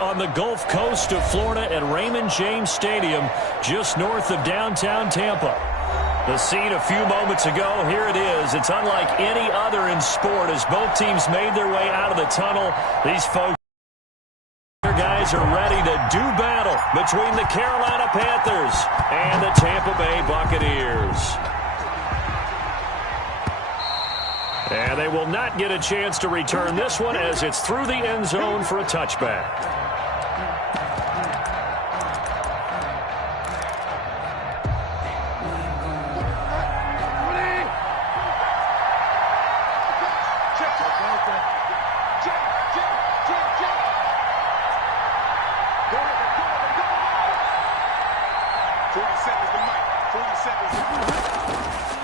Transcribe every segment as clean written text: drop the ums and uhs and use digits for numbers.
on the Gulf Coast of Florida at Raymond James Stadium, just north of downtown Tampa. The scene a few moments ago, here it is. It's unlike any other in sport as both teams made their way out of the tunnel. These folks, guys, are ready to do battle between the Carolina Panthers and the Tampa Bay Buccaneers. And they will not get a chance to return this one as it's through the end zone for a touchback.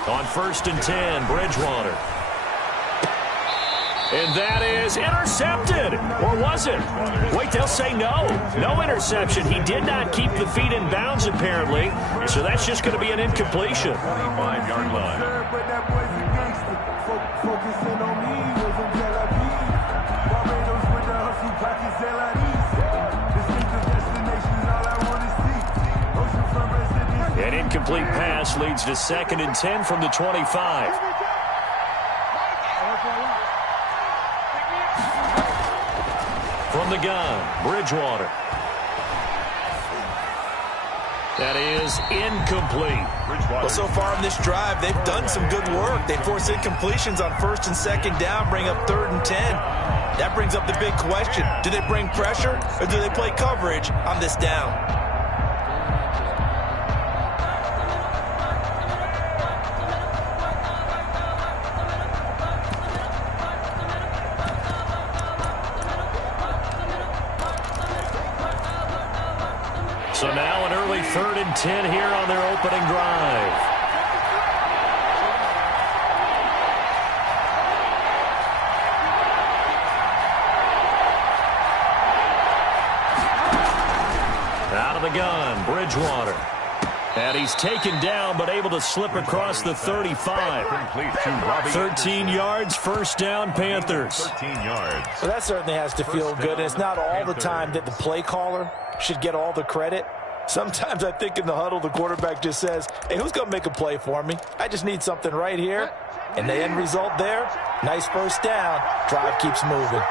On 1st and 10, Bridgewater. And that is intercepted. Or was it? Wait, they'll say no. No interception. He did not keep the feet in bounds, apparently. So that's just going to be an incompletion. 25-yard line. An incomplete pass leads to 2nd and 10 from the 25. From the gun, Bridgewater. That is incomplete. Well, so far in this drive, they've done some good work. They force incompletions on 1st and 2nd down, bring up 3rd and 10. That brings up the big question. Do they bring pressure or do they play coverage on this down? So now an early 3rd and 10 here on their opening drive. Out of the gun, Bridgewater. And he's taken down, but able to slip across the 35. 13 yards, 1st down, Panthers. 13 yards. Well, that certainly has to feel good. And it's not all the time that the play caller should get all the credit. Sometimes I think in the huddle, the quarterback just says, hey, who's going to make a play for me? I just need something right here. And the end result there, nice 1st down. Drive keeps moving.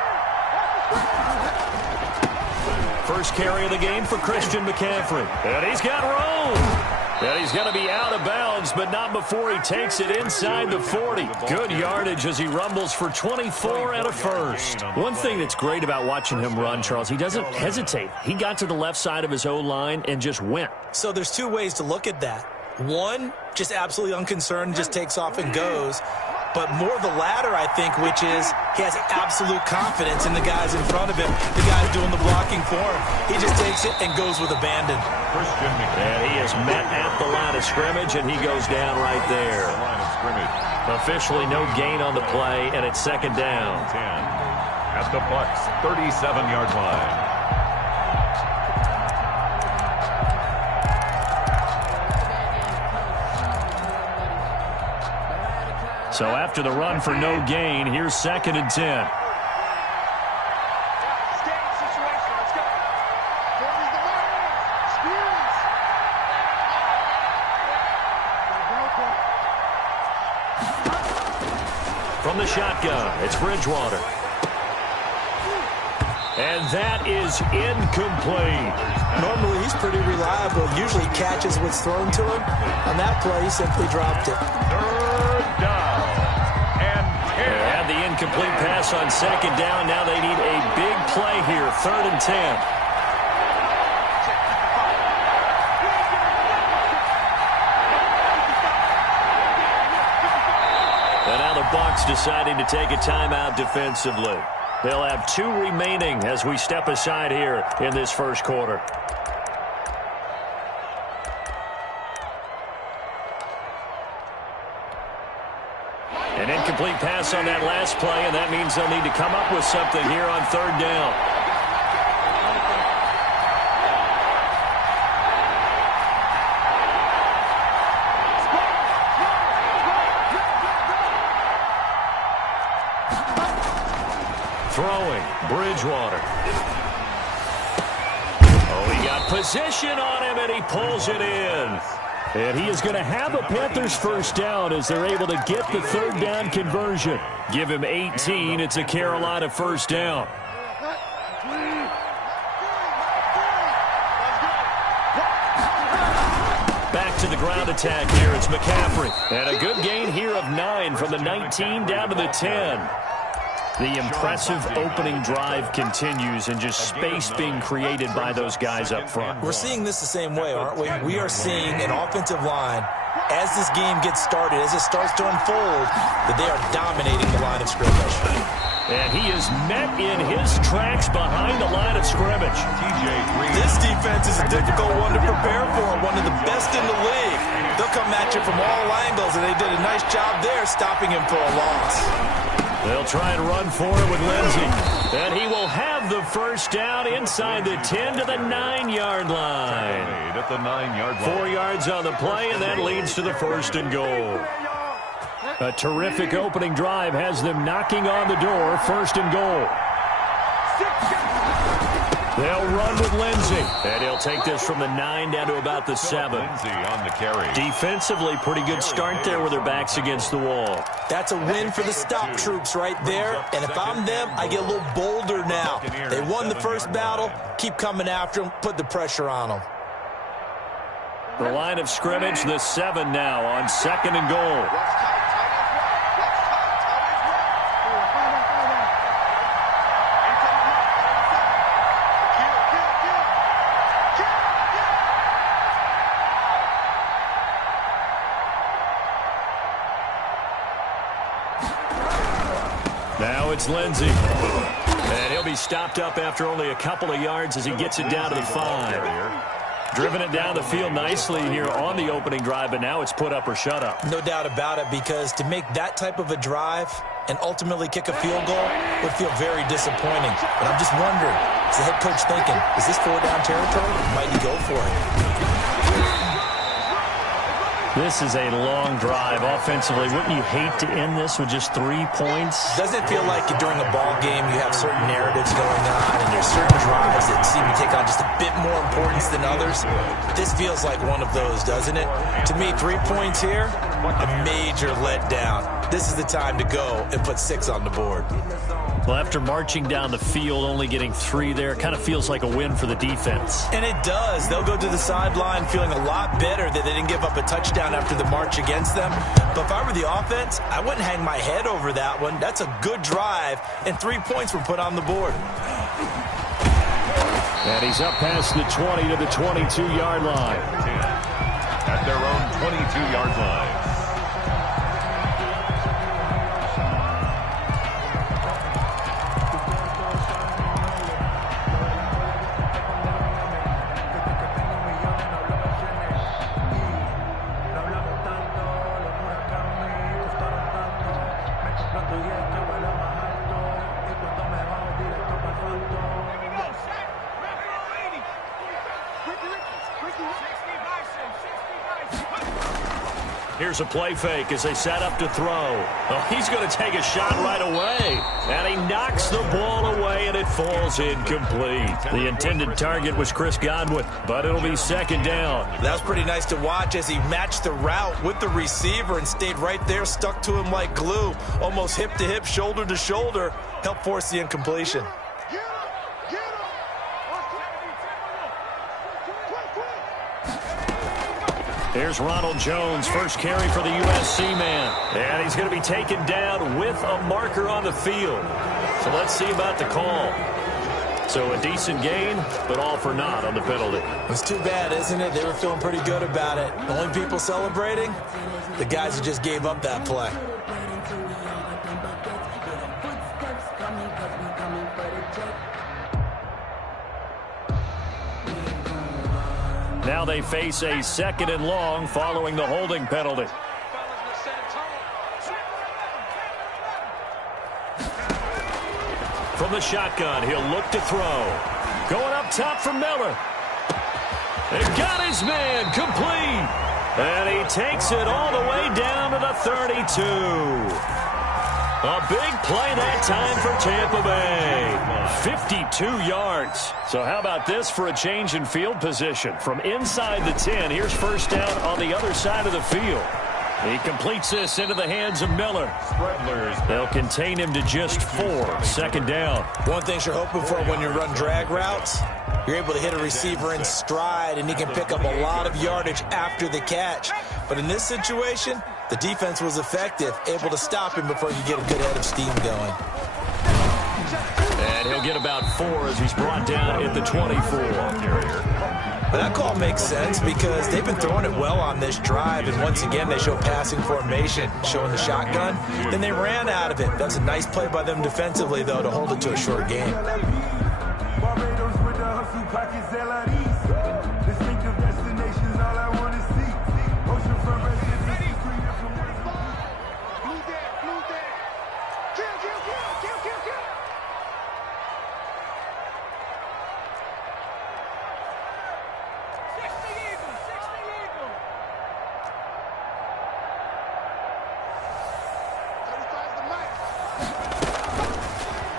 First carry of the game for Christian McCaffrey. And he's got room. And he's going to be out of bounds, but not before he takes it inside the 40. Good yardage as he rumbles for 24 and a first. One thing that's great about watching him run, Charles, he doesn't hesitate. He got to the left side of his O-line and just went. So there's two ways to look at that. One, just absolutely unconcerned, just takes off and goes. But more the latter, I think, which is he has absolute confidence in the guys in front of him, the guys doing the blocking for him. He just takes it and goes with abandon. And he is met at the line of scrimmage, and he goes down right there. Officially no gain on the play, and it's 2nd down. 10 at the Bucs' 37-yard line. So after the run for no gain, here's 2nd and 10. From the shotgun, it's Bridgewater. And that is incomplete. Normally, he's pretty reliable. Usually catches what's thrown to him. On that play, he simply dropped it. 3rd down. And the incomplete pass on 2nd down. Now they need a big play here. 3rd and 10. And now the Bucs deciding to take a timeout defensively. They'll have 2 remaining as we step aside here in this first quarter. An incomplete pass on that last play, and that means they'll need to come up with something here on 3rd down. Throwing, Bridgewater. Got position on him, and he pulls it in. And he is going to have a Panthers first down as they're able to get the third down conversion. Give him 18. It's a Carolina first down. Back to the ground attack here. It's McCaffrey. And a good gain here of 9 from the 19 down to the 10. The impressive opening drive continues, and just space being created by those guys up front. We're seeing this the same way, aren't we? We are seeing an offensive line, as this game gets started, as it starts to unfold, that they are dominating the line of scrimmage. And he is met in his tracks behind the line of scrimmage. This defense is a difficult one to prepare for, one of the best in the league. They'll come at you from all angles, and they did a nice job there stopping him for a loss. They'll try and run for it with Lindsey. And he will have the first down inside the 10 to the 9-yard line. At the 9-yard line. 4 yards on the play, and that leads to the first and goal. A terrific opening drive has them knocking on the door. First and goal. They'll run with Lindsey. And he'll take this from the 9 down to about the 7. Lindsey on the carry. Defensively, pretty good start there with their backs against the wall. That's a win for the stop troops right there. And if I'm them, I get a little bolder now. They won the first battle. Keep coming after them. Put the pressure on them. The line of scrimmage, the 7 now on second and goal. Now it's Lindsey. And he'll be stopped up after only a couple of yards as he gets it down to the 5. Driven it down the field nicely here on the opening drive, but now it's put up or shut up. No doubt about it, because to make that type of a drive and ultimately kick a field goal would feel very disappointing. But I'm just wondering, is the head coach thinking, is this 4-down territory? Might he go for it? This is a long drive offensively. Wouldn't you hate to end this with just 3 points? Doesn't it feel like during a ball game you have certain narratives going on and there's certain drives that seem to take on just a bit more importance than others? This feels like one of those, doesn't it? To me, 3 points here, a major letdown. This is the time to go and put 6 on the board. Well, after marching down the field, only getting 3 there, it kind of feels like a win for the defense. And it does. They'll go to the sideline feeling a lot better that they didn't give up a touchdown after the march against them. But if I were the offense, I wouldn't hang my head over that one. That's a good drive, and 3 points were put on the board. And he's up past the 20 to the 22-yard line. At their own 22-yard line. Here's a play fake as they set up to throw. Oh, he's going to take a shot right away. And he knocks the ball away, and it falls incomplete. The intended target was Chris Godwin, but it'll be second down. That was pretty nice to watch as he matched the route with the receiver and stayed right there, stuck to him like glue, almost hip to hip, shoulder to shoulder, helped force the incompletion. Here's Ronald Jones, first carry for the USC man. And he's going to be taken down with a marker on the field. So let's see about the call. So a decent gain, but all for naught on the penalty. It's too bad, isn't it? They were feeling pretty good about it. The only people celebrating, the guys who just gave up that play. Now they face a second and long following the holding penalty. From the shotgun, he'll look to throw. Going up top for Miller. And got his man complete. And he takes it all the way down to the 32. A big play that time for Tampa Bay. 52 yards. So how about this for a change in field position? From inside the 10, here's first down on the other side of the field. He completes this into the hands of Miller. They'll contain him to just 4. Second down. One thing you're hoping for when you run drag routes, you're able to hit a receiver in stride, and he can pick up a lot of yardage after the catch. But in this situation, the defense was effective, able to stop him before you get a good head of steam going. And he'll get about 4 as he's brought down at the 24. But that call makes sense because they've been throwing it well on this drive, and once again they show passing formation, showing the shotgun. Then they ran out of it. That's a nice play by them defensively, though, to hold it to a short game.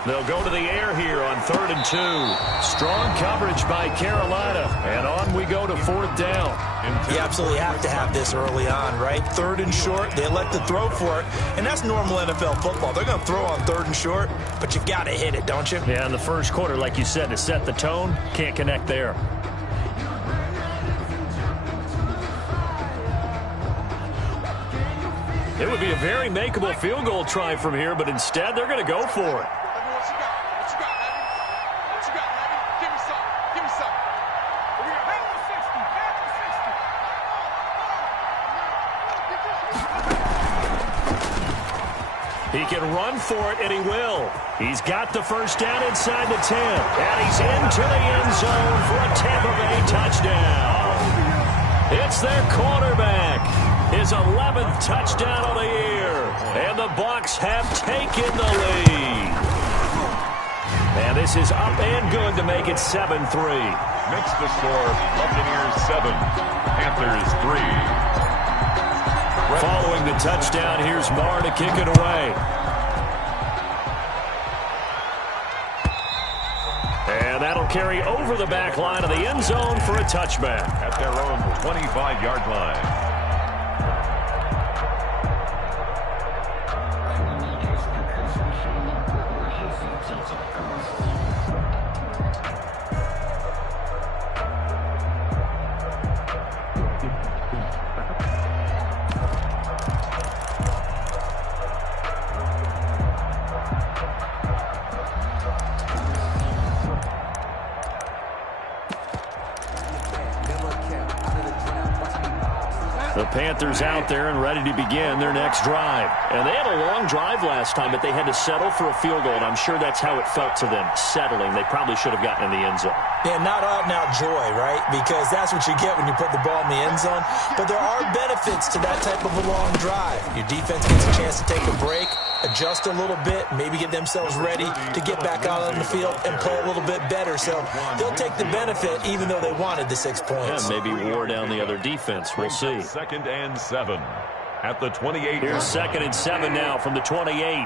They'll go to the air here on 3rd and 2. Strong coverage by Carolina. And on we go to 4th down. You absolutely have to have this early on, right? 3rd and short, they elect to throw for it. And that's normal NFL football. They're going to throw on 3rd and short, but you've got to hit it, don't you? Yeah, in the first quarter, like you said, to set the tone, can't connect there. It would be a very makeable field goal try from here, but instead they're going to go for it. He can run for it, and he will. He's got the first down inside the 10, and he's into the end zone for a Tampa Bay touchdown. It's their quarterback. His 11th touchdown of the year, and the Bucs have taken the lead. And this is up and good to make it 7-3. Makes the score Buccaneers 7, Panthers 3. Following the touchdown, here's Marr to kick it away. And that'll carry over the back line of the end zone for a touchback. At their own 25-yard line. The Panthers out there and ready to begin their next drive. And they had a long drive last time, but they had to settle for a field goal, and I'm sure that's how it felt to them, settling. They probably should have gotten in the end zone. Yeah, not out-and-out joy, right? Because that's what you get when you put the ball in the end zone. But there are benefits to that type of a long drive. Your defense gets a chance to take a break, adjust a little bit, maybe get themselves ready to get back out on the field and play a little bit better. So they'll take the benefit even though they wanted the 6 points. Yeah, maybe wore down the other defense. We'll see. 2nd and 7 at the 28. Here's 2nd and 7 now from the 28.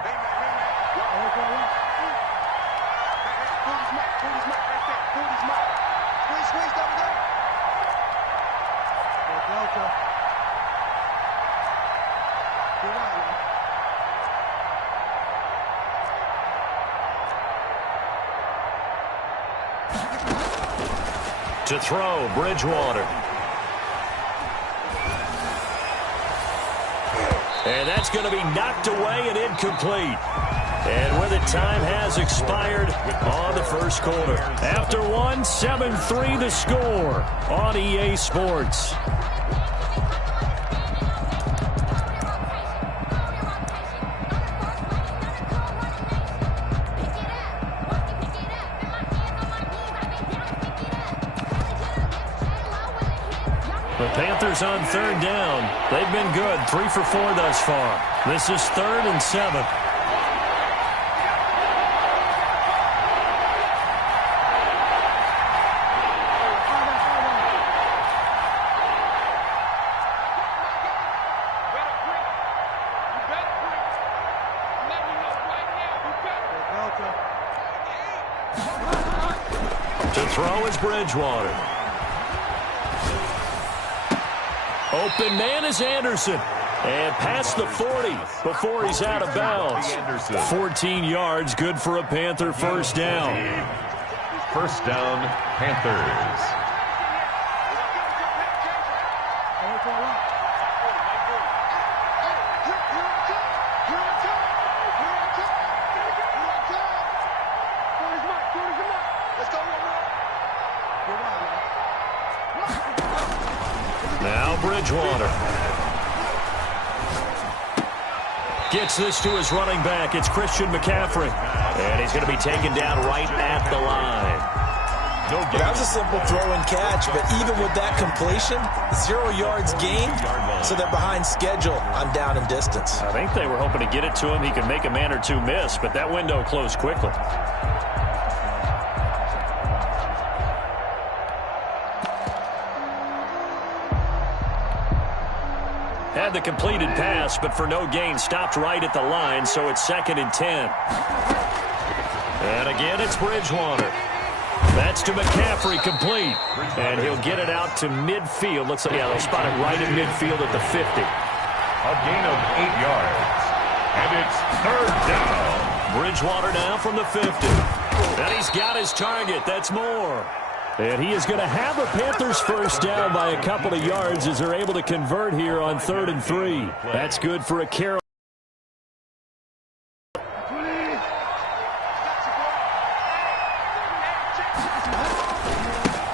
To throw, Bridgewater. And that's going to be knocked away and incomplete. And with it, time has expired on the first quarter. After one, 7-3 the score on EA Sports. The Panthers on 3rd down. They've been good, 3 for 4 thus far. This is 3rd and 7. To throw is Bridgewater. Open man is Anderson. And past the 40 before he's out of bounds. 14 yards, good for a Panther first down. First down, Panthers. Now Bridgewater. Gets this to his running back. It's Christian McCaffrey. And he's going to be taken down right at the line. That was a simple throw and catch, but even with that completion, 0 yards gained, so they're behind schedule on down and distance. I think they were hoping to get it to him. He could make a man or two miss, but that window closed quickly. Had the completed pass, but for no gain, stopped right at the line, so it's 2nd and 10. And again, it's Bridgewater. That's to McCaffrey, complete. And he'll get it out to midfield. Looks like, yeah, they'll spot it right at midfield at the 50. A gain of 8 yards. And it's 3rd down. Bridgewater now from the 50. And he's got his target. That's more. And he is going to have a Panthers first down by a couple of yards as they're able to convert here on 3rd and 3. That's good for a carry.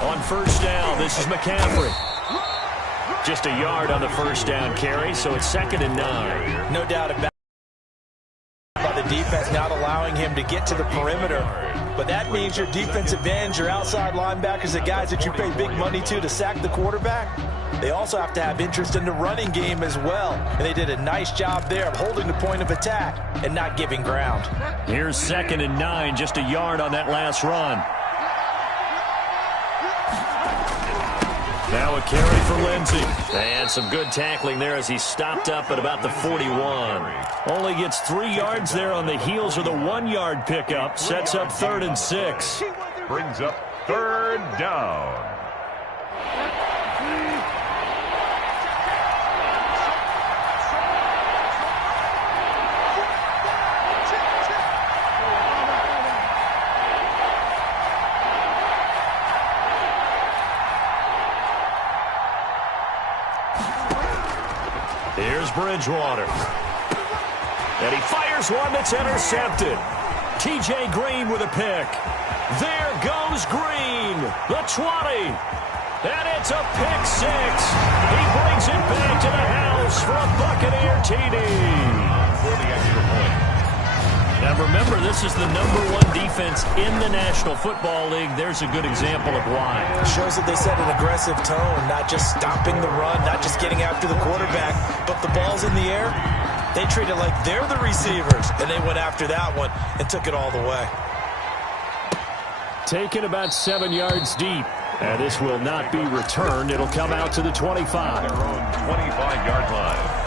On first down, this is McCaffrey. Just a yard on the first down carry, so it's 2nd and 9. No doubt about the defense not allowing him to get to the perimeter. But that means your defensive ends, your outside linebackers, the guys that you pay big money to sack the quarterback, they also have to have interest in the running game as well. And they did a nice job there of holding the point of attack and not giving ground. Here's 2nd and 9, just a yard on that last run. Now a carry for Lindsey. And some good tackling there as he stopped up at about the 41. Only gets 3 yards there on the heels of the 1-yard pickup. Sets up 3rd and 6. Brings up 3rd down. Here's Bridgewater. And he fires one that's intercepted. T.J. Green with a pick. There goes Green. The 20. And it's a pick 6. He brings it back to the house for a Buccaneer TD. For the extra point. Now remember, this is the #1 defense in the National Football League. There's a good example of why. It shows that they set an aggressive tone, not just stopping the run, not just getting after the quarterback, but the ball's in the air. They treat it like they're the receivers, and they went after that one and took it all the way. Taken about 7 yards deep. And this will not be returned. It'll come out to the 25. Their own 25-yard line.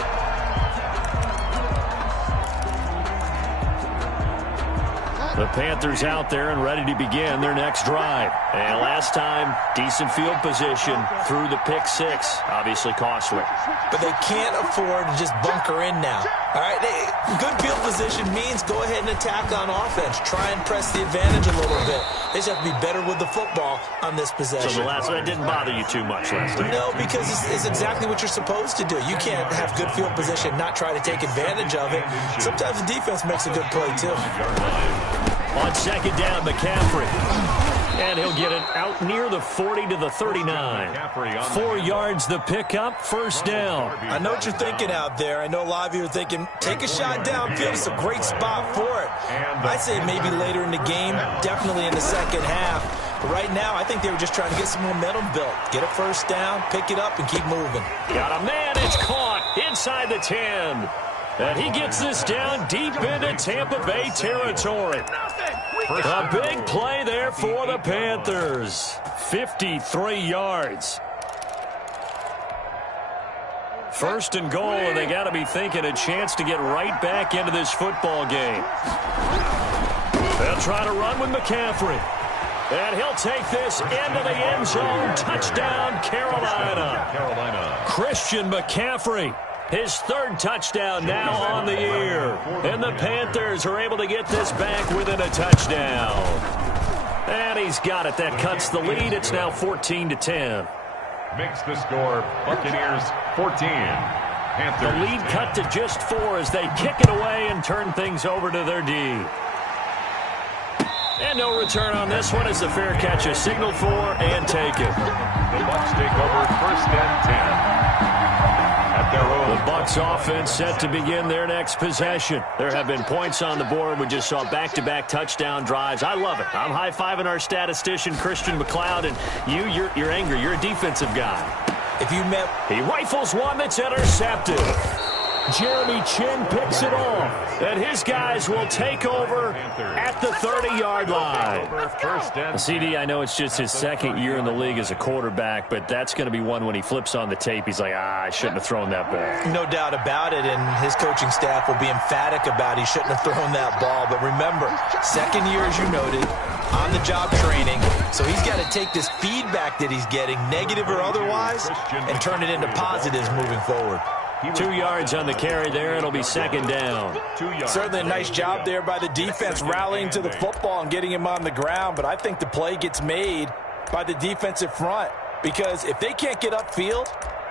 The Panthers out there and ready to begin their next drive. And last time, decent field position through the pick 6. Obviously costly. But they can't afford to just bunker in now. All right, good field position means go ahead and attack on offense. Try and press the advantage a little bit. They just have to be better with the football on this possession. So the last one didn't bother you too much last time? No, because it's exactly what you're supposed to do. You can't have good field position, not try to take advantage of it. Sometimes the defense makes a good play, too. On 2nd down, McCaffrey. And he'll get it out near the 40 to the 39. 4 yards the pickup, first down. I know what you're thinking out there. I know a lot of you are thinking, take a shot downfield. It's a great spot for it. I'd say maybe later in the game, definitely in the second half. But right now, I think they were just trying to get some momentum built. Get a first down, pick it up, and keep moving. Got a man, it's caught inside the 10. And he gets this down deep into Tampa Bay territory. A big play there for the Panthers. 53 yards. First and goal, and they got to be thinking a chance to get right back into this football game. They'll try to run with McCaffrey. And he'll take this into the end zone. Touchdown, Carolina. Christian McCaffrey, his third touchdown now on the year. And the Panthers are able to get this back within a touchdown. And he's got it. That cuts the lead. It's now 14-10. Makes the score Buccaneers 14. Panthers the lead 10. Cut to just 4 as they kick it away and turn things over to their D. And no return on this one as the fair catch is signaled for and taken. The Bucs take over 1st and 10. At their own. The Bucs offense set to begin their next possession. There have been points on the board. We just saw back-to-back touchdown drives. I love it. I'm high-fiving our statistician, Christian McLeod, and you're angry. You're a defensive guy. He rifles one that's intercepted. Jeremy Chin picks it off, and his guys will take over at the 30-yard line. CD, I know it's just his second year in the league as a quarterback, but that's going to be one when he flips on the tape. He's like, I shouldn't have thrown that ball. No doubt about it, and his coaching staff will be emphatic about he shouldn't have thrown that ball. But remember, second year, as you noted, on-the-job training, so he's got to take this feedback that he's getting, negative or otherwise, and turn it into positives moving forward. 2 yards on the carry there. It'll be second down. Certainly a nice job there by the defense rallying to the football and getting him on the ground, but I think the play gets made by the defensive front because if they can't get upfield,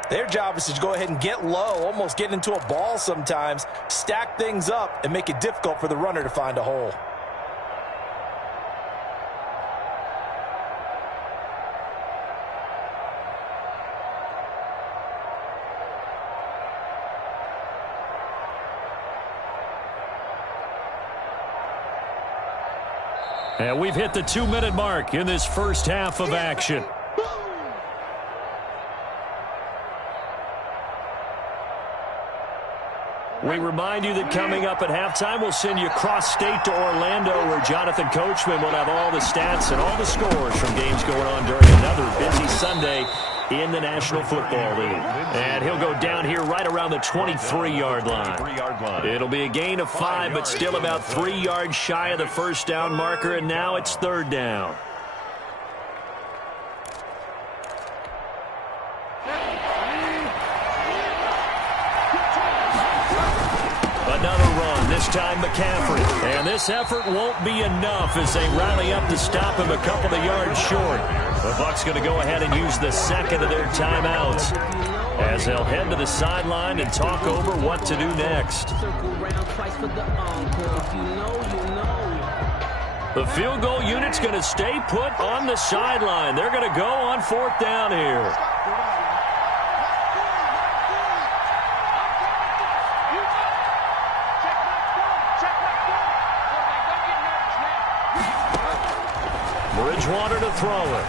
their job is to go ahead and get low, almost get into a ball sometimes, stack things up, and make it difficult for the runner to find a hole. And we've hit the 2-minute mark in this first half of action. We remind you that coming up at halftime, we'll send you cross-state to Orlando, where Jonathan Coachman will have all the stats and all the scores from games going on during another busy Sunday in the National Football League. And he'll go down here right around the 23-yard line. It'll be a gain of 5, but still about 3 yards shy of the first down marker, and now it's third down. Another run, this time McCaffrey. And this effort won't be enough as they rally up to stop him a couple of yards short. The Bucs going to go ahead and use the second of their timeouts as they'll head to the sideline and talk over what to do next. The field goal unit's going to stay put on the sideline. They're going to go on 4th down here. Bridgewater to throw it.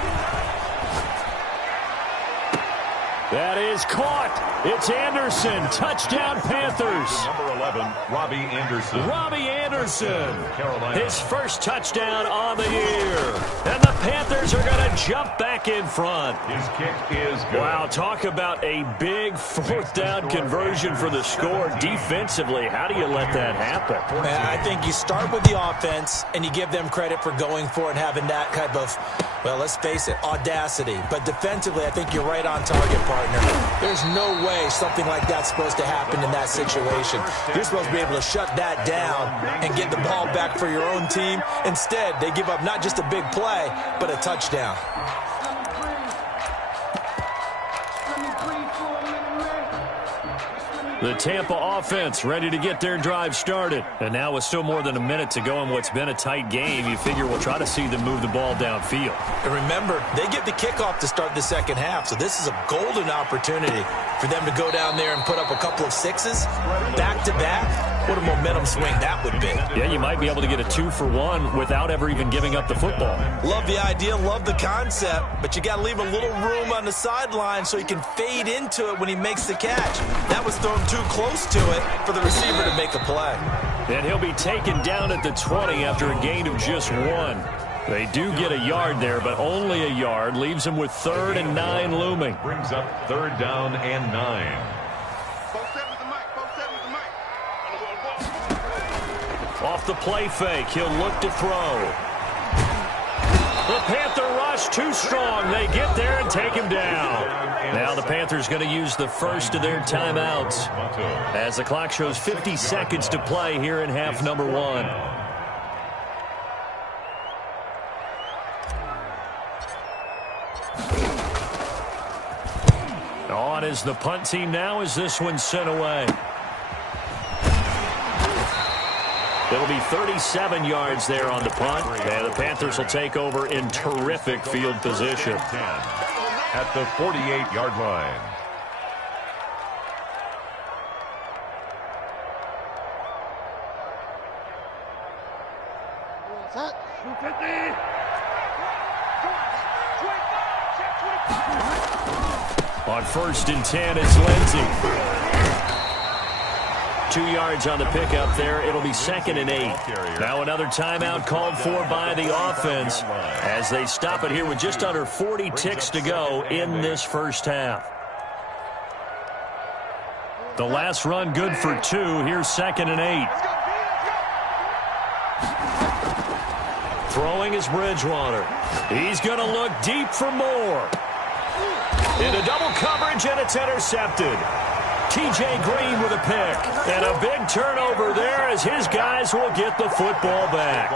That is caught. It's Anderson. Touchdown, Panthers. Number 11, Robbie Anderson. Robbie Anderson. Carolina. His first touchdown on the year. And the Panthers are going to jump back in front. His kick is good. Wow, talk about a big 4th down conversion for the score. Defensively, how do you let that happen? I think you start with the offense and you give them credit for going for it and having that type of, well, let's face it, audacity. But defensively, I think you're right on target, partner. There's no way something like that's supposed to happen in that situation. You're supposed to be able to shut that down and get the ball back for your own team. Instead, they give up not just a big play, but a touchdown. The Tampa offense ready to get their drive started. And now with still more than a minute to go in what's been a tight game, you figure we'll try to see them move the ball downfield. And remember, they get the kickoff to start the second half, so this is a golden opportunity for them to go down there and put up a couple of sixes back-to-back. What a momentum swing that would be. Yeah, you might be able to get a 2-for-1 without ever even giving up the football. Love the idea, love the concept, but you got to leave a little room on the sideline so he can fade into it when he makes the catch. That was thrown too close to it for the receiver to make a play. And he'll be taken down at the 20 after a gain of just 1. They do get a yard there, but only a yard. Leaves him with 3rd and 9 looming. Brings up 3rd down and 9. Off the play fake, he'll look to throw. The Panther rush too strong. They get there and take him down. Now the Panthers going to use the first of their timeouts as the clock shows 50 seconds to play here in half number 1. On is the punt team now as this one's sent away. It'll be 37 yards there on the punt, and the Panthers will take over in terrific field position. At the 48-yard line. On 1st and 10 is Lindsey. 2 yards on the pickup there. It'll be 2nd and 8. Now another timeout called for by the offense as they stop it here with just under 40 ticks to go in this first half. The last run good for 2. Here's 2nd and 8. Throwing is Bridgewater. He's going to look deep for more. Into double coverage, and it's intercepted. T.J. Green with a pick. And a big turnover there as his guys will get the football back.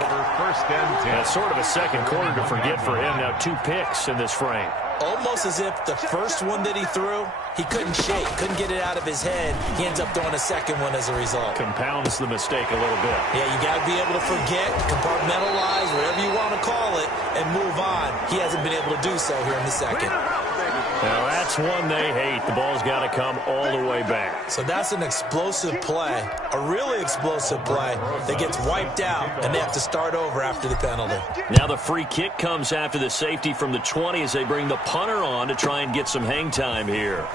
That's sort of a second quarter to forget for him. Now 2 picks in this frame. Almost as if the first one that he threw, he couldn't shake, couldn't get it out of his head. He ends up throwing a second one as a result. Compounds the mistake a little bit. Yeah, you got to be able to forget, compartmentalize, whatever you want to call it, and move on. He hasn't been able to do so here in the second. Now that's one they hate. The ball's got to come all the way back. So that's an explosive play, a really explosive play that gets wiped out, and they have to start over after the penalty. Now the free kick comes after the safety from the 20 as they bring the punter on to try and get some hang time here.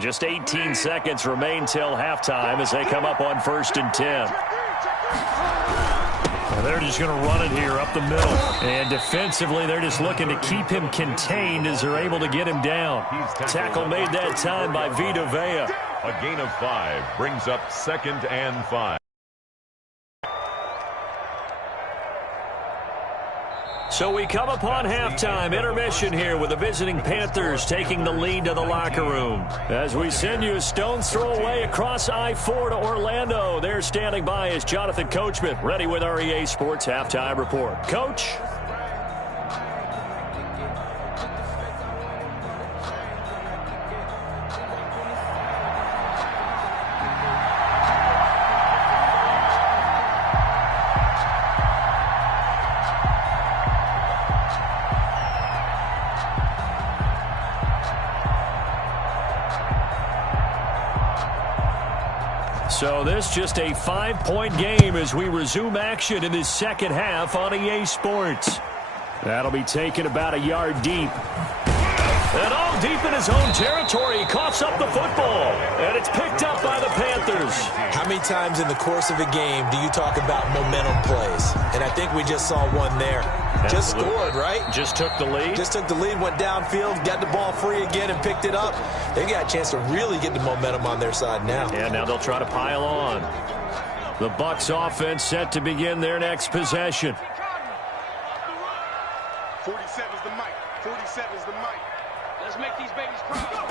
Just 18 seconds remain till halftime as they come up on 1st and 10. And they're just going to run it here up the middle. And defensively, they're just looking to keep him contained as they're able to get him down. Tackle made that time by Vita Vea. A gain of 5 brings up 2nd and 5. So we come upon halftime intermission here with the visiting Panthers taking the lead to the locker room. As we send you a stone's throw away across I-4 to Orlando. There standing by is Jonathan Coachman, ready with our EA Sports Halftime Report. Coach? So this just a 5-point game as we resume action in this second half on EA Sports. That'll be taken about a yard deep. And all deep in his own territory. He coughs up the football. And it's picked up by the Panthers. How many times in the course of a game do you talk about momentum plays? And I think we just saw one there. Just scored, right? Just took the lead. Just took the lead, went downfield, got the ball free again, and picked it up. They got a chance to really get the momentum on their side now. And now they'll try to pile on. The Bucs offense set to begin their next possession. 47's the mic. 47's the mic. Let's make these babies proud.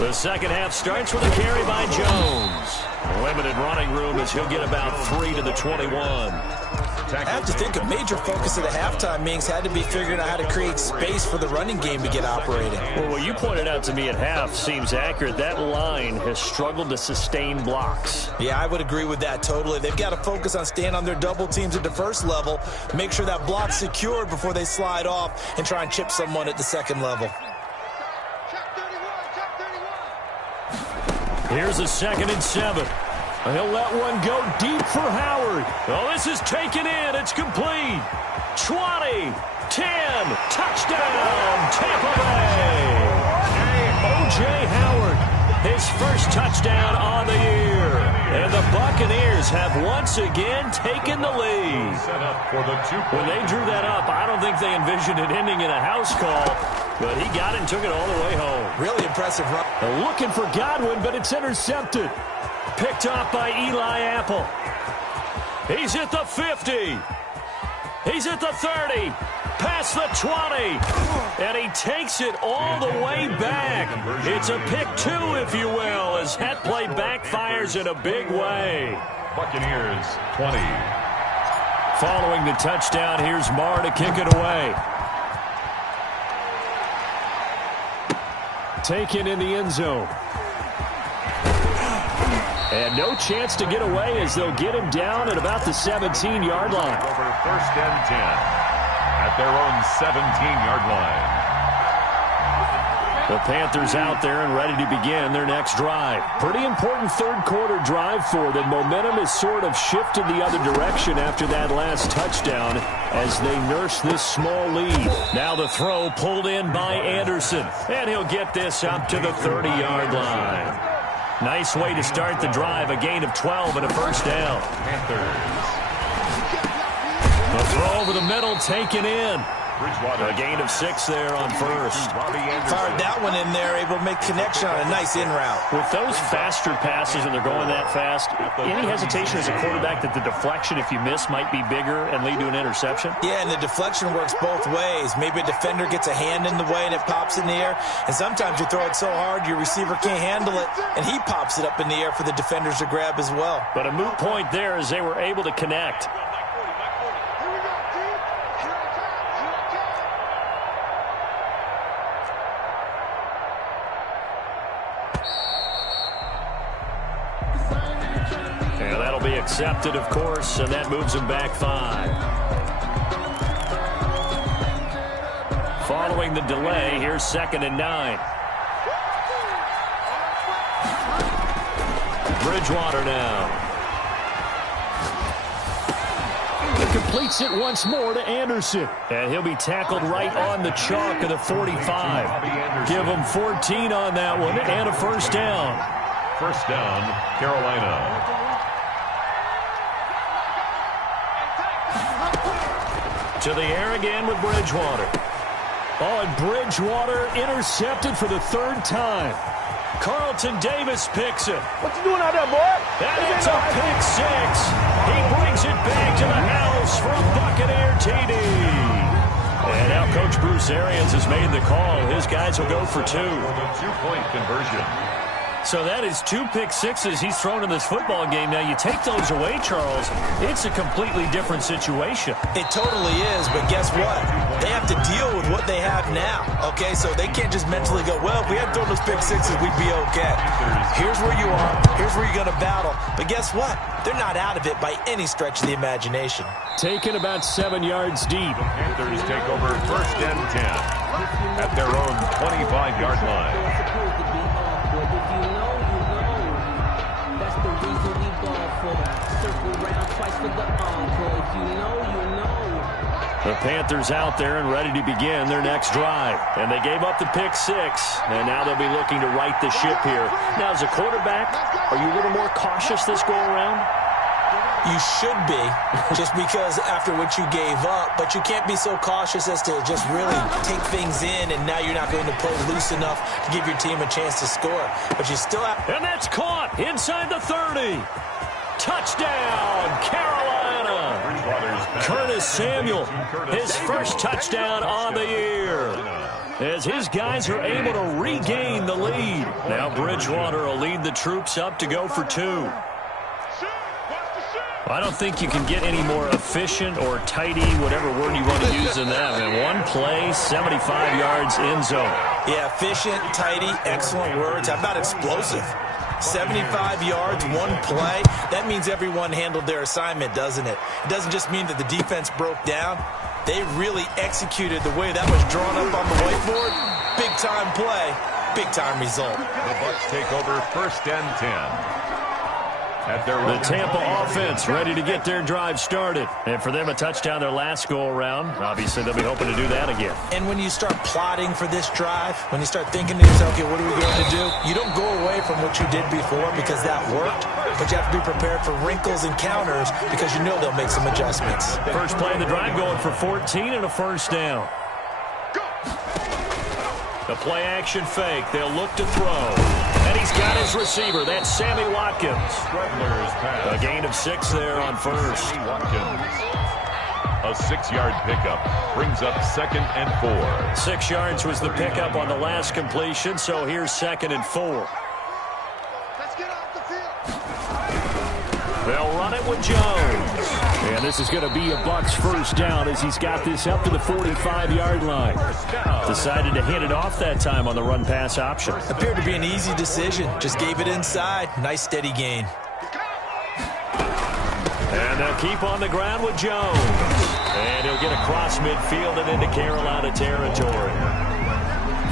The second half starts with a carry by Jones. Limited running room as he'll get about 3 to the 21. I have to think a major focus of the halftime meetings had to be figuring out how to create space for the running game to get operating. Well, what you pointed out to me at half seems accurate. That line has struggled to sustain blocks. Yeah, I would agree with that totally. They've got to focus on staying on their double teams at the first level, make sure that block's secured before they slide off and try and chip someone at the second level. Here's a 2nd and 7. He'll let one go deep for Howard. Oh, this is taken in. It's complete. 20, 10, touchdown, Tampa Bay. O.J. Howard, his first touchdown on the year. And the Buccaneers have once again taken the lead. When they drew that up, I don't think they envisioned it ending in a house call. But he got it and took it all the way home. Really impressive run. Looking for Godwin, but it's intercepted. Picked off by Eli Apple. He's at the 50. He's at the 30. Past the 20. And he takes it all the way back. It's a pick two, if you will, as that play backfires in a big way. Buccaneers 20. Following the touchdown, here's Marr to kick it away. Taken in the end zone. And no chance to get away as they'll get him down at about the 17-yard line. Over first and 10 at their own 17-yard line. The Panthers out there and ready to begin their next drive. Pretty important third-quarter drive for them. Momentum has sort of shifted the other direction after that last touchdown as they nurse this small lead. Now the throw pulled in by Anderson, and he'll get this up to the 30-yard line. Nice way to start the drive, a gain of 12 and a first down. Panthers. The throw over the middle taken in. Bridgewater. A gain of 6 there on first. Fired that one in there, able to make connection on a nice in route. With those faster passes and they're going that fast, any hesitation as a quarterback that the deflection, if you miss, might be bigger and lead to an interception? Yeah, and the deflection works both ways. Maybe a defender gets a hand in the way and it pops in the air. And sometimes you throw it so hard your receiver can't handle it, and he pops it up in the air for the defenders to grab as well. But a moot point there as they were able to connect. Accepted, of course, and that moves him back 5. Following the delay, here's 2nd and 9. Bridgewater now. He completes it once more to Anderson. And he'll be tackled right on the chalk of the 45. Give him 14 on that one and a first down. First down, Carolina. To the air again with Bridgewater. Oh, and Bridgewater intercepted for the 3rd time. Carlton Davis picks it. What you doing out there, boy? And it's a pick 6. He brings it back to the house from Buccaneer TD. And now Coach Bruce Arians has made the call. His guys will go for 2. The 2-point conversion. So that is 2 pick sixes he's thrown in this football game. Now, you take those away, Charles, it's a completely different situation. It totally is, but guess what? They have to deal with what they have now, okay? So they can't just mentally go, well, if we had thrown those pick sixes, we'd be okay. Here's where you are. Here's where you're going to battle. But guess what? They're not out of it by any stretch of the imagination. Taken about 7 yards deep. The Panthers take over first and 10 at their own 25-yard line. The Panthers out there and ready to begin their next drive. And they gave up the pick 6, and now they'll be looking to right the ship here. Now, as a quarterback, are you a little more cautious this go-around? You should be, just because after what you gave up, but you can't be so cautious as to just really take things in, and now you're not going to play loose enough to give your team a chance to score. But you still have... And that's caught inside the 30. Touchdown, Carolina. Curtis Samuel, his first touchdown on the year, as his guys are able to regain the lead. Now Bridgewater will lead the troops up to go for 2. I don't think you can get any more efficient or tidy, whatever word you want to use in that. And 1 play, 75 yards in zone. Yeah, efficient, tidy, excellent words. How about explosive? 75 yards, 1 play. That means everyone handled their assignment, doesn't it? It doesn't just mean that the defense broke down. They really executed the way that was drawn up on the whiteboard. Big-time play, big-time result. The Bucs take over first and 10. The Tampa offense ready to get their drive started. And for them, a touchdown their last go-around. Obviously, they'll be hoping to do that again. And when you start plotting for this drive, when you start thinking to yourself, okay, what are we going to do? You don't go away from what you did before because that worked, but you have to be prepared for wrinkles and counters because you know they'll make some adjustments. First play of the drive going for 14 and a first down. The play-action fake. They'll look to throw. And he's got his receiver. That's Sammy Watkins. A gain of 6 there on first. A 6-yard pickup brings up 2nd and 4. 6 yards was the pickup on the last completion, so here's 2nd and 4. Let's get off the field. They'll run it with Jones. And this is going to be a Bucs first down as he's got this up to the 45-yard line. Decided to hit it off that time on the run-pass option. Appeared to be an easy decision. Just gave it inside. Nice steady gain. And they'll keep on the ground with Jones. And he'll get across midfield and into Carolina territory.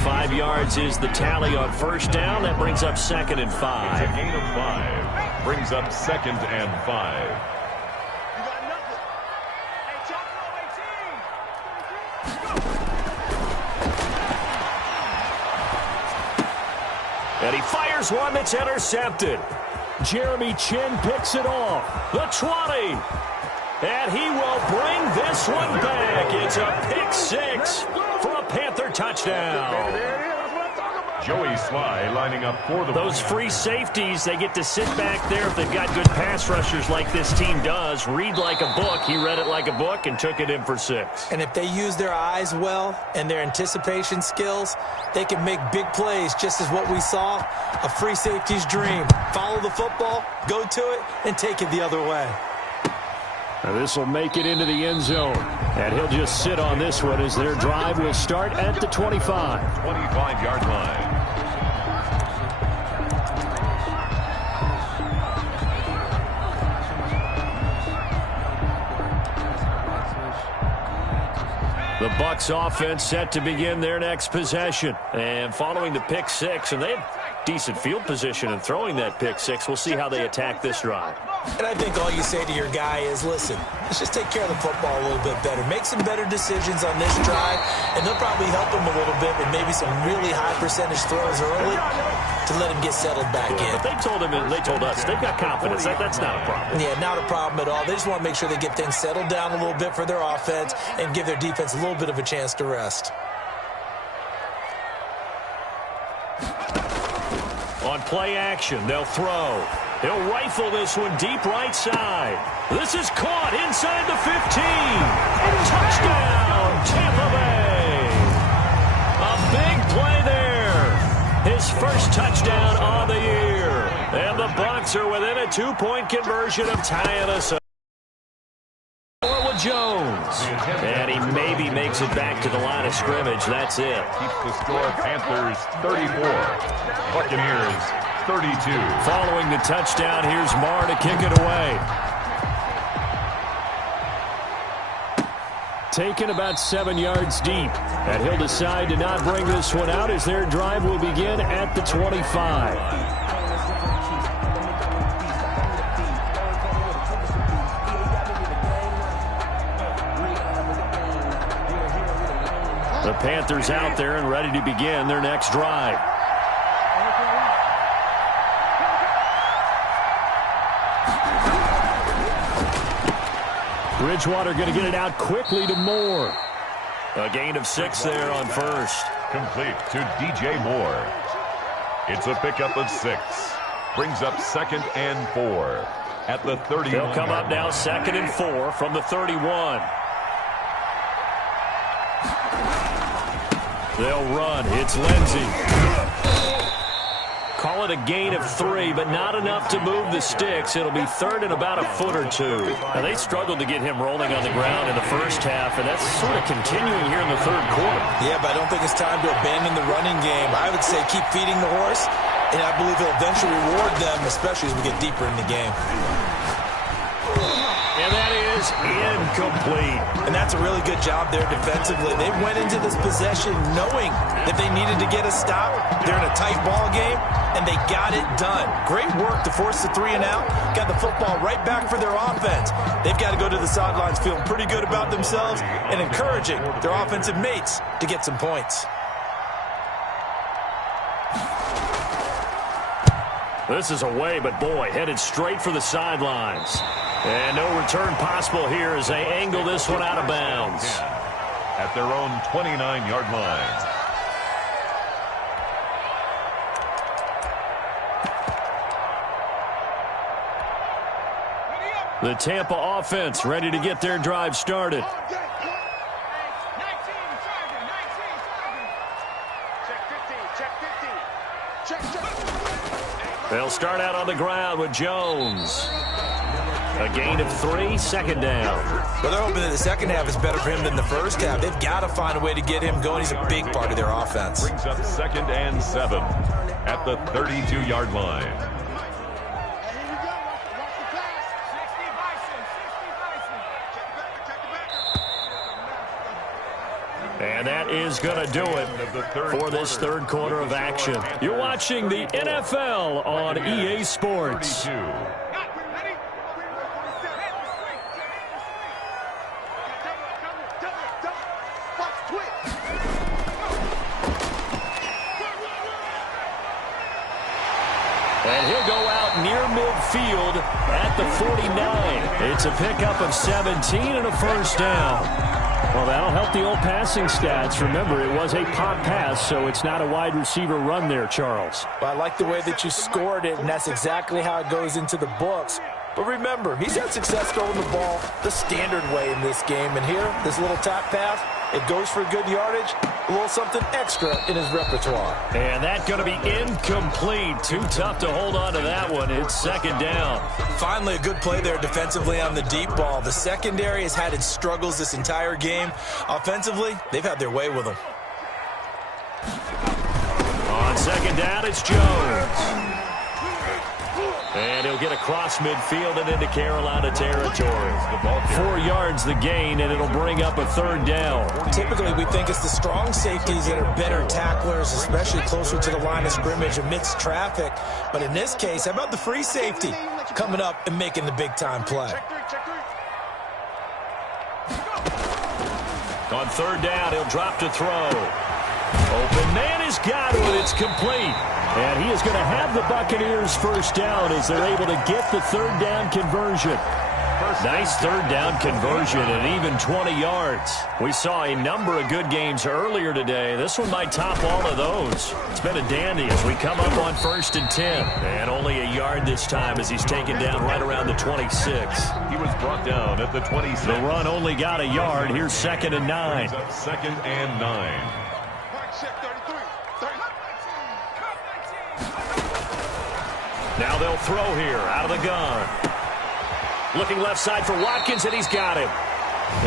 5 yards is the tally on first down. That brings up 2nd and 5. A gain of 5 brings up 2nd and 5. And he fires one that's intercepted. Jeremy Chin picks it off. The 20. And he will bring this one back. It's a pick 6 for a Panther touchdown. Joey Sly lining up for the... Those free safeties, they get to sit back there if they've got good pass rushers like this team does. Read like a book. He read it like a book and took it in for 6. And if they use their eyes well and their anticipation skills, they can make big plays, just as what we saw, a free safety's dream. Follow the football, go to it, and take it the other way. Now this will make it into the end zone. And he'll just sit on this one as their drive will start at the 25. 25-yard line. The Bucs offense set to begin their next possession. And following the pick 6, and they have decent field position in throwing that pick 6. We'll see how they attack this drive. And I think all you say to your guy is, listen, let's just take care of the football a little bit better. Make some better decisions on this drive, and they'll probably help him a little bit with maybe some really high percentage throws early to let him get settled back in. But they told him, and they told us, they've got confidence. That's not a problem. Yeah, not a problem at all. They just want to make sure they get things settled down a little bit for their offense and give their defense a little bit of a chance to rest. On play action, they'll throw. He'll rifle this one deep right side. This is caught inside the 15. Touchdown, Tampa Bay. A big play there. His first touchdown on the year. And the Bucs are within a 2-point conversion of tying us up. With Jones. And he maybe makes it back to the line of scrimmage. That's it. Keeps the score. Panthers 34. Buccaneers 32. Following the touchdown, here's Marr to kick it away. Taken about 7 yards deep. And he'll decide to not bring this one out as their drive will begin at the 25. The Panthers out there and ready to begin their next drive. Bridgewater going to get it out quickly to Moore. A gain of 6 there on first. Complete to DJ Moore. It's a pickup of 6. Brings up 2nd and 4 at the 30. They'll come up now 2nd and 4 from the 31. They'll run. It's Lindsey. Call it a gain of 3, but not enough to move the sticks. It'll be 3rd and about a foot or 2. Now, they struggled to get him rolling on the ground in the first half, and that's sort of continuing here in the 3rd quarter. Yeah, but I don't think it's time to abandon the running game. I would say keep feeding the horse, and I believe he'll eventually reward them, especially as we get deeper in the game. And that is incomplete. And that's a really good job there defensively. They went into this possession knowing that they needed to get a stop. They're in a tight ball game, and they got it done. Great work to force the 3 and out. Got the football right back for their offense. They've got to go to the sidelines feeling pretty good about themselves and encouraging their offensive mates to get some points. This is away, but boy, headed straight for the sidelines. And no return possible here as they angle this one out of bounds. At their own 29-yard line. The Tampa offense ready to get their drive started. They'll start out on the ground with Jones. A gain of 3, second down. Well, they're hoping that the second half is better for him than the first half. They've got to find a way to get him going. He's a big part of their offense. Brings up 2nd and 7 at the 32-yard line. And that is going to do it for this third quarter of action. You're watching the NFL on EA Sports. And he'll go out near midfield at the 49. It's a pickup of 17 and a first down. Well, that'll help the old passing stats. Remember, it was a pop pass, so it's not a wide receiver run there, Charles. Well, I like the way that you scored it, and that's exactly how it goes into the books. But remember, he's had success throwing the ball the standard way in this game. And here, this little tap pass, it goes for good yardage, a little something extra in his repertoire. And that's going to be incomplete. Too tough to hold on to that one. It's second down. Finally, a good play there defensively on the deep ball. The secondary has had its struggles this entire game. Offensively, they've had their way with them. On second down, it's Jones. And he'll get across midfield and into Carolina territory. 4 yards the gain, and it'll bring up a third down. Typically, we think it's the strong safeties that are better tacklers, especially closer to the line of scrimmage amidst traffic. But in this case, how about the free safety coming up and making the big-time play? On third down, he'll drop to throw. Open man has got it, and it's complete. And he is going to have the Buccaneers first down as they're able to get the third down conversion. Nice third down conversion and even 20 yards. We saw a number of good games earlier today. This one might top all of those. It's been a dandy as we come up on 1st and 10. And only a yard this time as he's taken down right around the 26. He was brought down at the 26. The run only got a yard. Here's 2nd and 9. 2nd and 9. Now they'll throw here out of the gun. Looking left side for Watkins, and he's got him.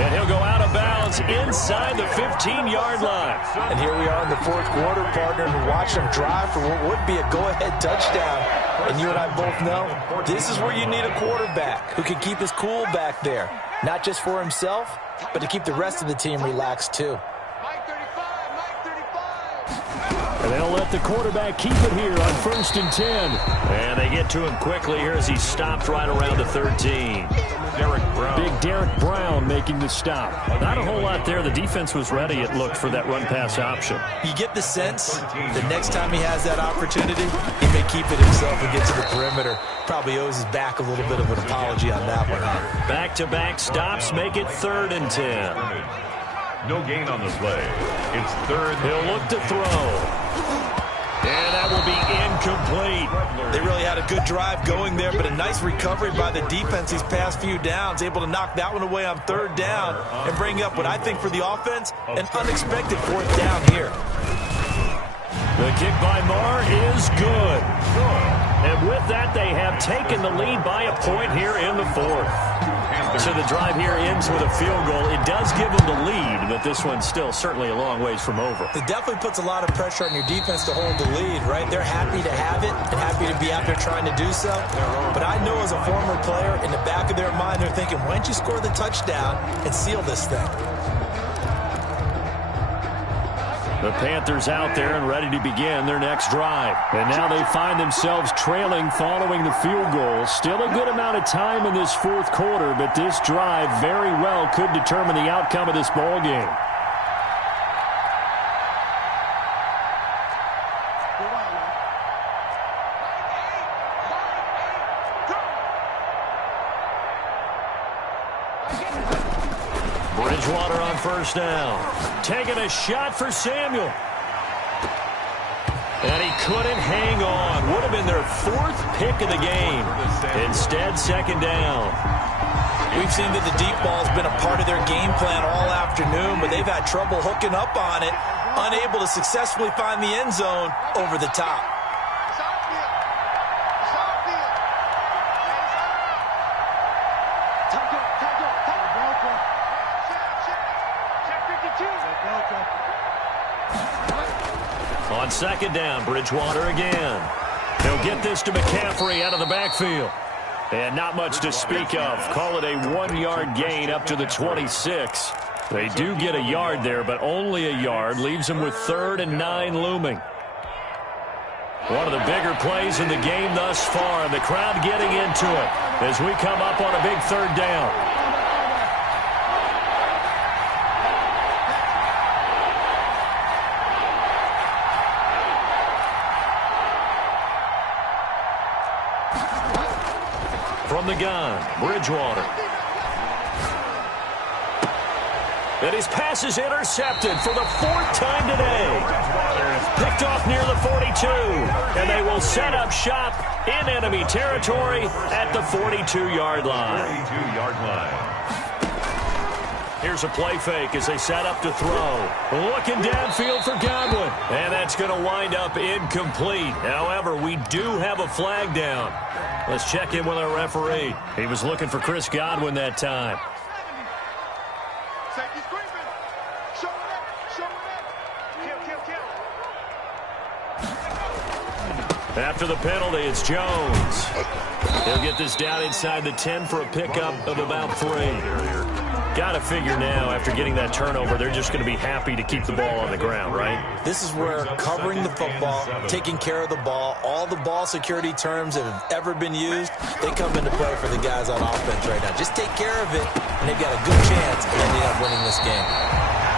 And he'll go out of bounds inside the 15-yard line. And here we are in the fourth quarter, partner, and watch them drive for what would be a go-ahead touchdown. And you and I both know this is where you need a quarterback who can keep his cool back there. Not just for himself, but to keep the rest of the team relaxed too. And they'll let the quarterback keep it here on 1st and 10. And they get to him quickly here as he stopped right around the 13. Big Derek Brown making the stop. Not a whole lot there. The defense was ready, it looked, for that run-pass option. You get the sense the next time he has that opportunity, he may keep it himself and get to the perimeter. Probably owes his back a little bit of an apology on that one. Back-to-back stops make it 3rd and 10. No gain on the play. It's 3rd. He'll look to throw. And that will be incomplete. They really had a good drive going there, but a nice recovery by the defense these past few downs, able to knock that one away on 3rd down and bring up what I think for the offense, an unexpected 4th down here. The kick by Marr is good. And with that, they have taken the lead by a point here in the 4th. So the drive here ends with a field goal. It does give them the lead, but this one's still certainly a long ways from over. It definitely puts a lot of pressure on your defense to hold the lead, right? They're happy to have it and happy to be out there trying to do so. But I know as a former player, in the back of their mind, they're thinking, why don't you score the touchdown and seal this thing? The Panthers out there and ready to begin their next drive. And now they find themselves trailing following the field goal. Still a good amount of time in this 4th quarter, but this drive very well could determine the outcome of this ball game. Bridgewater on 1st down. Taking a shot for Samuel. And he couldn't hang on. Would have been their 4th pick of the game. Instead, 2nd down. We've seen that the deep ball has been a part of their game plan all afternoon, but they've had trouble hooking up on it, unable to successfully find the end zone over the top. On second down, Bridgewater again. He'll get this to McCaffrey out of the backfield. And not much to speak of. Call it a 1-yard gain up to the 26. They do get a yard there, but only a yard. Leaves them with 3rd and 9 looming. One of the bigger plays in the game thus far, and the crowd getting into it as we come up on a big 3rd down. From the gun, Bridgewater. And his pass is intercepted for the 4th time today. Picked off near the 42. And they will set up shop in enemy territory at the 42-yard line. 42-yard line. Here's a play fake as they set up to throw. Looking downfield for Godwin. And that's going to wind up incomplete. However, we do have a flag down. Let's check in with our referee. He was looking for Chris Godwin that time. After the penalty, it's Jones. He'll get this down inside the 10 for a pickup of about 3. Got to figure now, after getting that turnover, they're just going to be happy to keep the ball on the ground, right? This is where covering the football, taking care of the ball, all the ball security terms that have ever been used, they come into play for the guys on offense right now. Just take care of it, and they've got a good chance of ending up winning this game.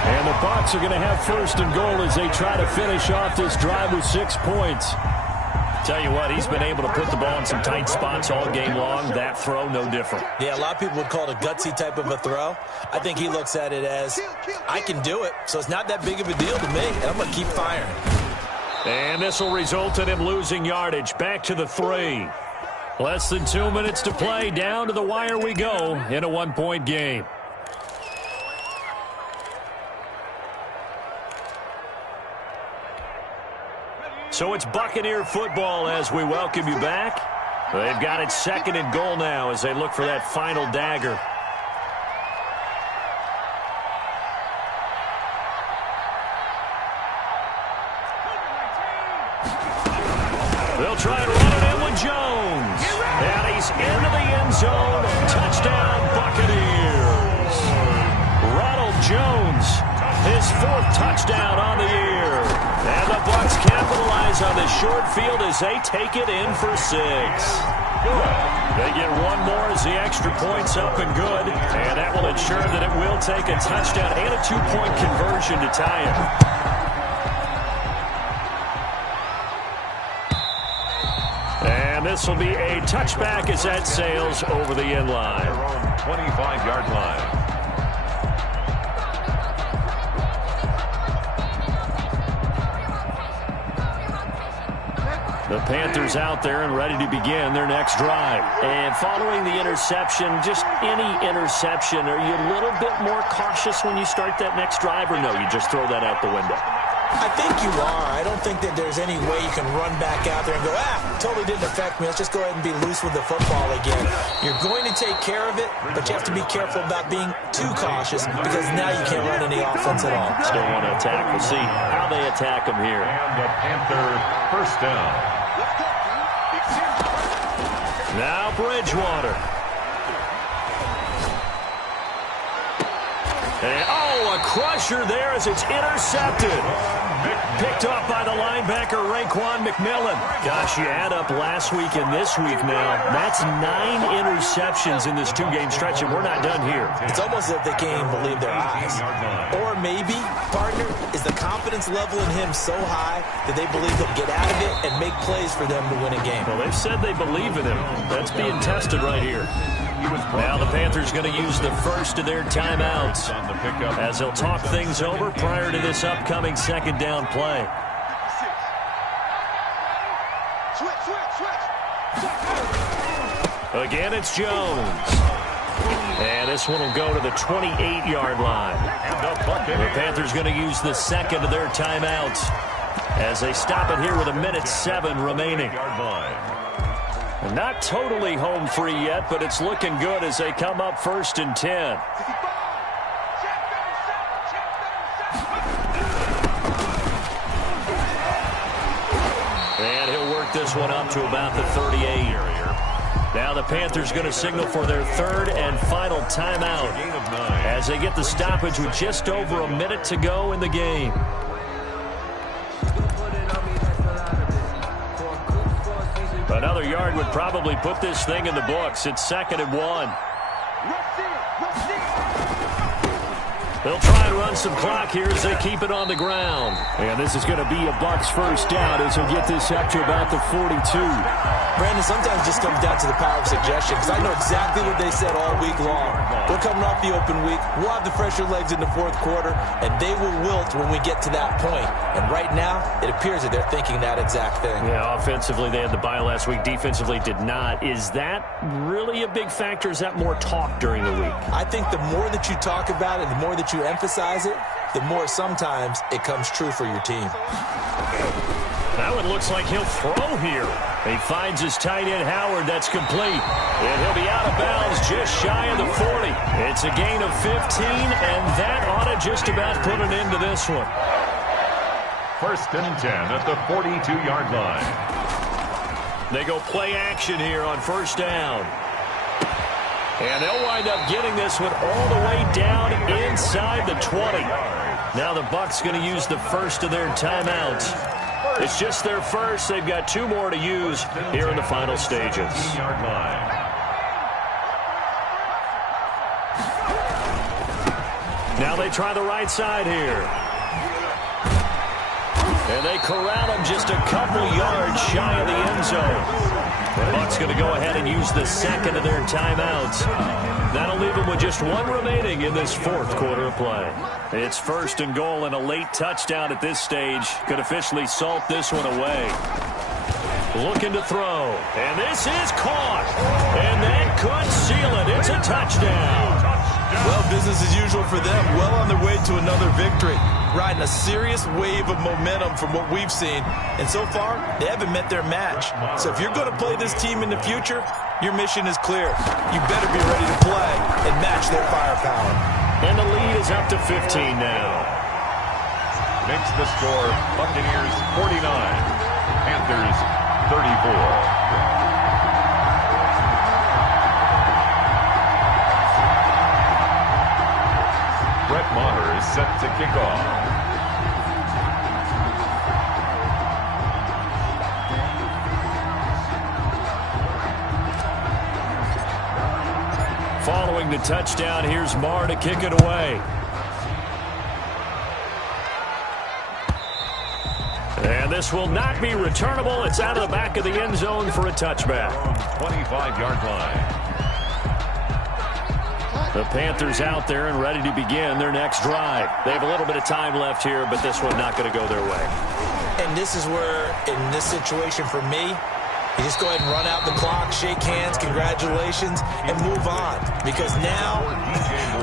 And the Bucs are going to have 1st and goal as they try to finish off this drive with 6 points. Tell you what, he's been able to put the ball in some tight spots all game long. That throw, no different. Yeah, a lot of people would call it a gutsy type of a throw. I think he looks at it as, I can do it, so it's not that big of a deal to me, and I'm going to keep firing. And this will result in him losing yardage. Back to the 3. Less than 2 minutes to play. Down to the wire we go in a 1-point game. So it's Buccaneer football as we welcome you back. They've got it 2nd and goal now as they look for that final dagger. They'll try and run it in with Jones. And he's into the end zone. Touchdown, Buccaneers. Ronald Jones, his 4th touchdown on the year. And the Bucs capitalize on this short field as they take it in for 6. They get one more as the extra point's up and good. And that will ensure that it will take a touchdown and a 2-point conversion to tie it. And this will be a touchback as that sails over the end line. 25-yard line. The Panthers out there and ready to begin their next drive. And following the interception, just any interception, are you a little bit more cautious when you start that next drive, or no, you just throw that out the window? I think you are. I don't think that there's any way you can run back out there and go, totally didn't affect me. Let's just go ahead and be loose with the football again. You're going to take care of it, but you have to be careful about being too cautious because now you can't run any offense at all. Still want to attack. We'll see how they attack them here. And the Panther 1st down. Now Bridgewater. And, a crusher there as it's intercepted. Picked off by the linebacker, Raekwon McMillan. Gosh, you add up last week and this week now. That's 9 interceptions in this 2-game stretch, and we're not done here. It's almost as if they can't even believe their eyes. Or maybe, partner, is the confidence level in him so high that they believe he'll get out of it and make plays for them to win a game. Well, they've said they believe in him. That's being tested right here. Now the Panthers going to use the first of their timeouts as they'll talk things over prior to this upcoming 2nd down play. Again, it's Jones. And this one will go to the 28-yard line. The Panthers going to use the second of their timeouts as they stop it here with 1:07 remaining. And not totally home free yet, but it's looking good as they come up 1st and 10. And he'll work this one up to about the 38. Now the Panthers going to signal for their 3rd and final timeout as they get the stoppage with just over a minute to go in the game. Another yard would probably put this thing in the books. It's 2nd and 1. They'll try and run some clock here as they keep it on the ground. And this is going to be a Bucs first down as he'll get this up to about the 42. Brandon, sometimes it just comes down to the power of suggestion, because I know exactly what they said all week long. We're coming off the open week. We'll have the fresher legs in the 4th quarter, and they will wilt when we get to that point. And right now, it appears that they're thinking that exact thing. Yeah, offensively, they had the bye last week. Defensively, did not. Is that really a big factor? Is that more talk during the week? I think the more that you talk about it, the more that you emphasize it, the more sometimes it comes true for your team. That one looks like he'll throw here. He finds his tight end, Howard. That's complete. And he'll be out of bounds just shy of the 40. It's a gain of 15, and that ought to just about put an end to this one. 1st and 10 at the 42-yard line. They go play action here on 1st down. And they'll wind up getting this one all the way down inside the 20. Now the Bucs going to use the 1st of their timeouts. It's just their 1st. They've got 2 more to use here in the final stages. Now they try the right side here. And they corral him just a couple yards shy of the end zone. The Bucs going to go ahead and use the 2nd of their timeouts. That'll leave them with just 1 remaining in this 4th quarter of play. It's 1st and goal, and a late touchdown at this stage could officially salt this one away. Looking to throw, and this is caught, and that could seal it. It's a touchdown. Well, business as usual for them. Well on their way to another victory. Riding a serious wave of momentum from what we've seen. And so far, they haven't met their match. So if you're going to play this team in the future, your mission is clear. You better be ready to play and match their firepower. And the lead is up to 15 now. Makes the score Buccaneers 49, Panthers 34. Brett Maher is set to kick off. Following the touchdown, here's Maher to kick it away. And this will not be returnable. It's out of the back of the end zone for a touchback. 25-yard line. The Panthers out there and ready to begin their next drive. They have a little bit of time left here, but this one not going to go their way. And this is where, in this situation for me, you just go ahead and run out the clock, shake hands, congratulations, and move on. Because now,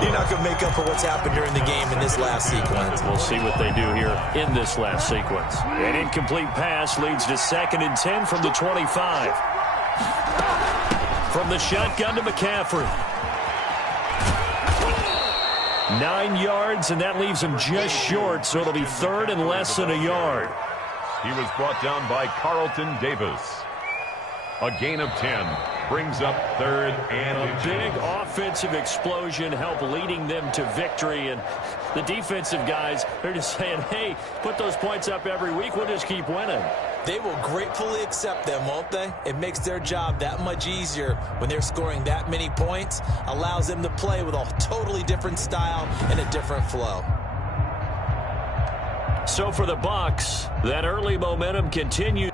you're not going to make up for what's happened during the game in this last sequence. We'll see what they do here in this last sequence. An incomplete pass leads to 2nd and 10 from the 25. From the shotgun to McCaffrey. 9 yards, and that leaves him just short, so it'll be 3rd and less than a yard. He was brought down by Carlton Davis. A gain of 10 brings up 3rd and a big offensive explosion help leading them to victory, and the defensive guys, they're just saying, hey, put those points up every week, we'll just keep winning. They will gratefully accept them, won't they? It makes their job that much easier when they're scoring that many points, allows them to play with a totally different style and a different flow. So for the Bucs, that early momentum continues.